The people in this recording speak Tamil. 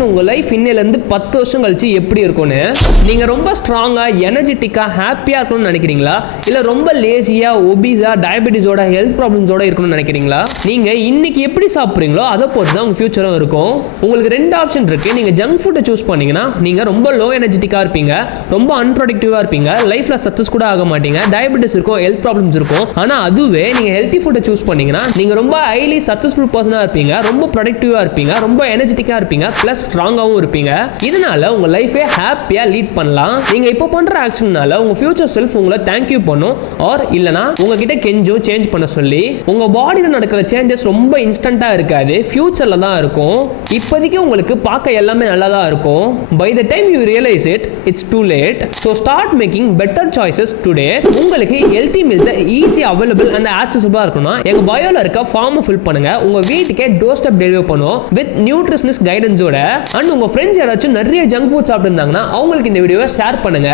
இமேஜின் உங்க லைஃப் இன்னையில இருந்து 10 வருஷம் கழிச்சு எப்படி இருக்கும்னு. நீங்க ரொம்ப ஸ்ட்ராங்கா, எனர்ஜெட்டிக்கா, ஹாப்பியா இருக்கணும்னு நினைக்கிறீங்களா? இல்ல ரொம்ப லேசியா, ஒபீஸா, டயபெட்டிஸோட, ஹெல்த் ப்ராப்ளம்ஸோட இருக்கணும்னு நினைக்கிறீங்களா? நீங்க இன்னைக்கு எப்படி சாப்பிடுறீங்களோ அதை பொறுத்து தான் உங்க ஃபியூச்சரும் இருக்கும். உங்களுக்கு 2 ஆப்ஷன் இருக்கு. நீங்க ஜங்க் ஃபுட்டை சூஸ் பண்ணீங்கன்னா நீங்க ரொம்ப லோ எனர்ஜெட்டிக்கா இருப்பீங்க, ரொம்ப அன்ப்ரொடக்டிவா இருப்பீங்க, லைஃப்ல சக்சஸ் கூட ஆக மாட்டீங்க, டயபெட்டிஸ் இருக்கும், ஹெல்த் ப்ராப்ளம்ஸ் இருக்கும். ஆனா அதுவே நீங்க ஹெல்த்தி ஃபுட்டை சூஸ் பண்ணீங்கன்னா நீங்க ரொம்ப ஹைலி சக்சஸ்ஃபுல் பர்சனா இருப்பீங்க, ரொம்ப ப்ரொடக்டிவா இருப்பீங்க, ரொம்ப எனர்ஜெட்டிக்கா இருப்பீங்க, பிளஸ் ஸ்ட்ராங்காவும் இருப்பீங்க. இதனால உங்க லைஃபை ஹாப்பியா லீட் பண்ணலாம். நீங்க இப்போ பண்ற ஆக்ஷன்னால உங்க ஃபியூச்சர் செல்ஃப் உங்களை தேங்க்யூ பண்ணும், ஆர் இல்லனா உங்ககிட்ட கெஞ்சும் சேஞ்ச் பண்ண சொல்லி. உங்க பாடியில் நடக்கிற சேஞ்சஸ் ரொம்ப இன்ஸ்டன்டா இருக்காது, ஃபியூச்சர்ல தான் இருக்கும். இப்போதைக்கு உங்களுக்கு பார்க்க எல்லாமே நல்லா தான் இருக்கும். By the time you realise it, it's too late. So start making better choices today. உங்களுக்கு healthy meals easy available and ஆக்சஸபிளா இருக்கணும். எங்க பயோல இருக்க ஃபார்மை ஃபில் பண்ணுங்க, உங்க வீட்டுக்கே டோர் ஸ்டெப் டெலிவரி பண்ணுவோம் வித் நியூட்ரிஷனிஸ்ட் கைடன்ஸோட. அண்ட் உங்க ஃப்ரெண்ட்ஸ் யாராச்சும் நிறைய ஜங்க் ஃபுட் சாப்பிட்டு இருந்தாங்கன்னா அவங்களுக்கு இந்த வீடியோவை ஷேர் பண்ணுங்க.